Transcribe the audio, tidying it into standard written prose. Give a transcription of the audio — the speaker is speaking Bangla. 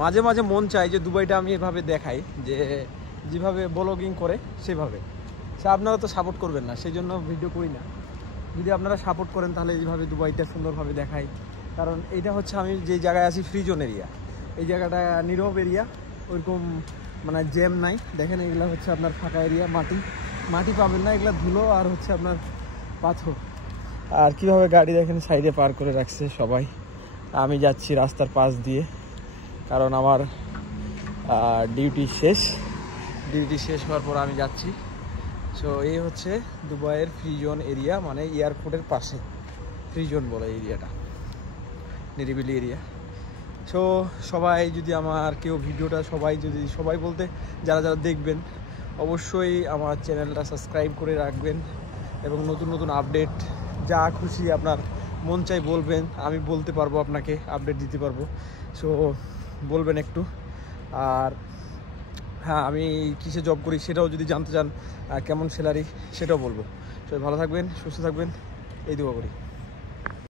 মাঝে মাঝে মন চায় যে দুবাইটা আমি এভাবে দেখাই, যে যেভাবে ব্লগিং করে সেভাবে। আপনারা তো সাপোর্ট করবেন না, সেই জন্য ভিডিও করি না। যদি আপনারা সাপোর্ট করেন তাহলে এইভাবে দুবাইটা সুন্দরভাবে দেখাই। কারণ এইটা হচ্ছে আমি যে জায়গায় আছি ফ্রি জোন এরিয়া, এই জায়গাটা নীরব এরিয়া, ওইরকম মানে জ্যাম নাই। দেখেন এগুলো হচ্ছে আপনার ফাঁকা এরিয়া, মাটি পাবেন না, এগুলো ধুলো আর হচ্ছে আপনার পাথর। আর কীভাবে গাড়ি দেখেন সাইডে পার করে রাখছে সবাই। আমি যাচ্ছি রাস্তার পাশ দিয়ে, কারণ আমার ডিউটি শেষ হওয়ার পর আমি যাচ্ছি। সো এই হচ্ছে দুবাইয়ের ফ্রি জোন এরিয়া, মানে এয়ারপোর্টের পাশে ফ্রি জোন বলে এরিয়াটা, নিরিবিলি এরিয়া। সো সবাই যদি আমার কেউ ভিডিওটা সবাই বলতে যারা দেখবেন অবশ্যই আমার চ্যানেলটা সাবস্ক্রাইব করে রাখবেন, এবং নতুন নতুন আপডেট যা খুশি আপনার মন চাই বলবেন, আমি বলতে পারবো, আপনাকে আপডেট দিতে পারবো। সো বলবেন একটু। আর হ্যাঁ, আমি কিসে জব করি সেটাও যদি জানতে চান, কেমন স্যালারি সেটাও বলবো। সবাই ভালো থাকবেন, সুস্থ থাকবেন, এই দোয়া করি।